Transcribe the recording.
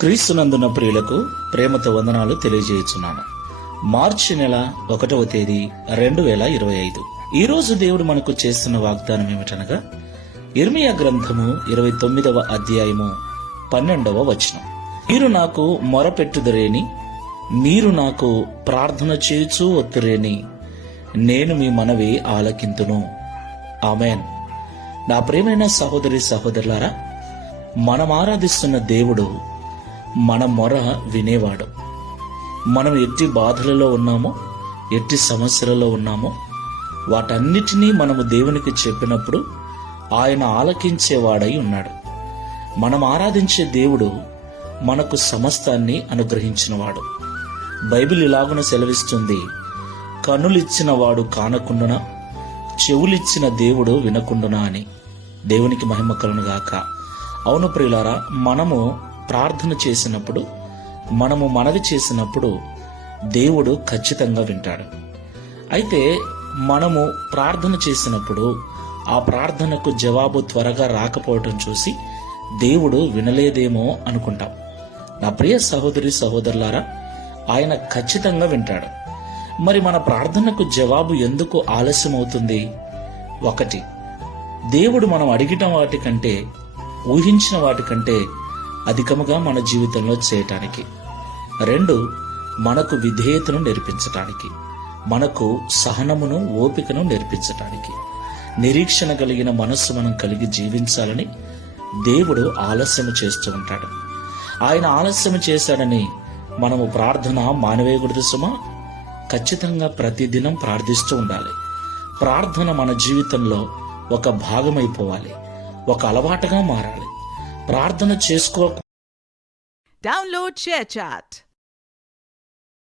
క్రీస్తునందున ప్రియులకు ప్రేమతో వందనాలు తెలియజేయుచున్నాను. మార్చి నెల 1వ తేదీ 2025. ఈ రోజు దేవుడు మనకు చేస్తున్న వాగ్దానం ఏమిటనగా యిర్మీయా గ్రంథము 29వ అధ్యాయము 12వ వచనం. మీరు నాకు మొరపెట్టుదురేని, మీరు నాకు ప్రార్థన చేయుచూ వత్తురేని, నేను మీ మనవి ఆలకింతును. ఆమేన్. నా ప్రియమైన సహోదరి సహోదరులారా, మనం ఆరాధిస్తున్న దేవుడు మన మొర వినేవాడు. మనం ఎట్టి బాధలలో ఉన్నామో, ఎట్టి సమస్యలలో ఉన్నామో, వాటన్నిటినీ మనము దేవునికి చెప్పినప్పుడు ఆయన ఆలకించేవాడై ఉన్నాడు. మనం ఆరాధించే దేవుడు మనకు సమస్తాన్ని అనుగ్రహించినవాడు. బైబిల్ ఇలాగున సెలవిస్తుంది, కన్నులిచ్చిన వాడు కానకుండునా, చెవులిచ్చిన దేవుడు వినకుండునా అని. దేవునికి మహిమ కలుగును గాక. అవును ప్రియులారా, మనము ప్రార్థన చేసినప్పుడు, మనము మనవి చేసినప్పుడు దేవుడు ఖచ్చితంగా వింటాడు. అయితే మనము ప్రార్థన చేసినప్పుడు ఆ ప్రార్థనకు జవాబు త్వరగా రాకపోవటం చూసి దేవుడు వినలేదేమో అనుకుంటాం. నా ప్రియ సహోదరి సహోదరులారా, ఆయన ఖచ్చితంగా వింటాడు. మరి మన ప్రార్థనకు జవాబు ఎందుకు ఆలస్యం అవుతుంది? 1, దేవుడు మనం అడిగిన వాటికంటే, ఊహించిన వాటికంటే అధికముగా మన జీవితంలో చేయటానికి. 2, మనకు విధేయతను నేర్పించటానికి, మనకు సహనమును ఓపికను నేర్పించటానికి. నిరీక్షణ కలిగిన మనస్సు మనం కలిగి జీవించాలని దేవుడు ఆలస్యము చేస్తూ ఉంటాడు. ఆయన ఆలస్యము చేశాడని మనము ప్రార్థన మానవేయకూడదు సుమా. ఖచ్చితంగా ప్రతిదినం ప్రార్థిస్తూ ఉండాలి. ప్రార్థన మన జీవితంలో ఒక భాగమైపోవాలి, ఒక అలవాటుగా మారాలి. ప్రార్థన చేసుకో. Download ShareChat.